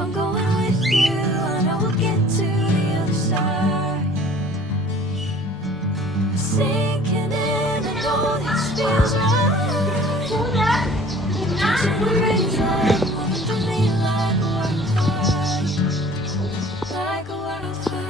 I'm going with you, I know we'll get to the other side. Sinking in, I know this feels right. Touching the razor, moving through me like a wildfire, like a wildfire.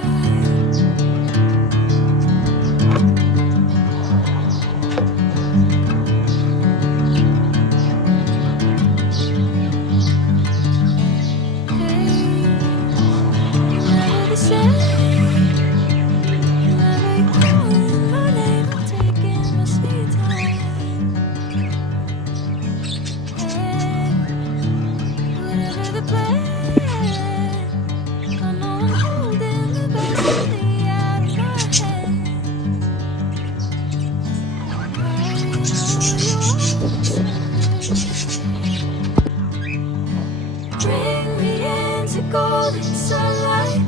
Bring me into golden sunlight.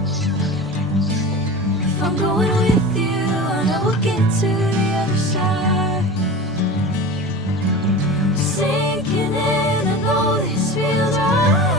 If I'm going with you, I know we'll get to the other side. Sinking in, I know this feels right.